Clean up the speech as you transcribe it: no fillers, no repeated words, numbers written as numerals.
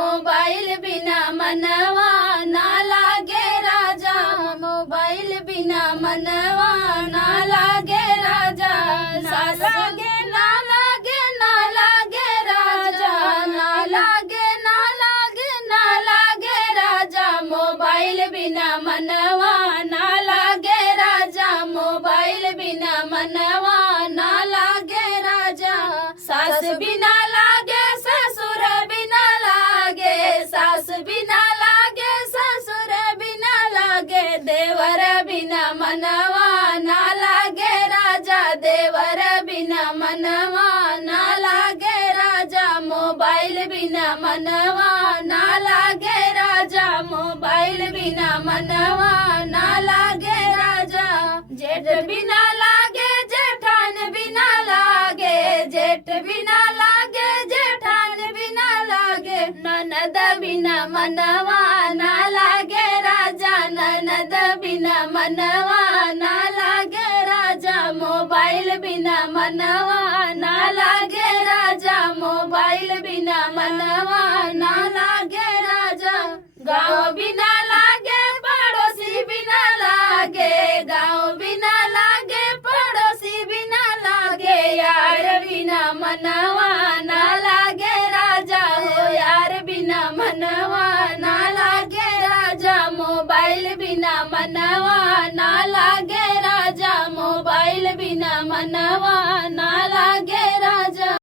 mobile बिना मनवा ना लागे राजा, मोबाइल बिना मनवा ना लागे राजा, सास लागे ना लागे ना लागे राजा, ना लागे ना लागे ना लागे राजा, मोबाइल बिना मनवा ना लागे राजा, मोबाइल बिना मनवा ना लागे राजा, सास बिना लागे ससुर बिना लागे, सास बिना लागे ससुर बिना लागे, देवर बिना मनवा ना लागे राजा, देवर बिना मनवा ना लागे राजा, मोबाइल बिना मनवा ना लागे राजा, मोबाइल बिना मनवा ना लागे राजा, जेठ बिना लागे जेठान बिना लागे, जेठ बिना लागे जेठान बिना लागे, ननद बिना मनवा ना लागे राजा, ननद बिना मनवा ना लागे राजा, मोबाइल बिना मनवा ना लागे राजा, मोबाइल बिना मनवा ना लागे राजा, गाँव बिना लागे पड़ोसी बिना लागे, गाँव बिना लागे पड़ोसी बिना लागे, यार बिना मनवा ना लागे राजा हो, यार बिना मनवा ना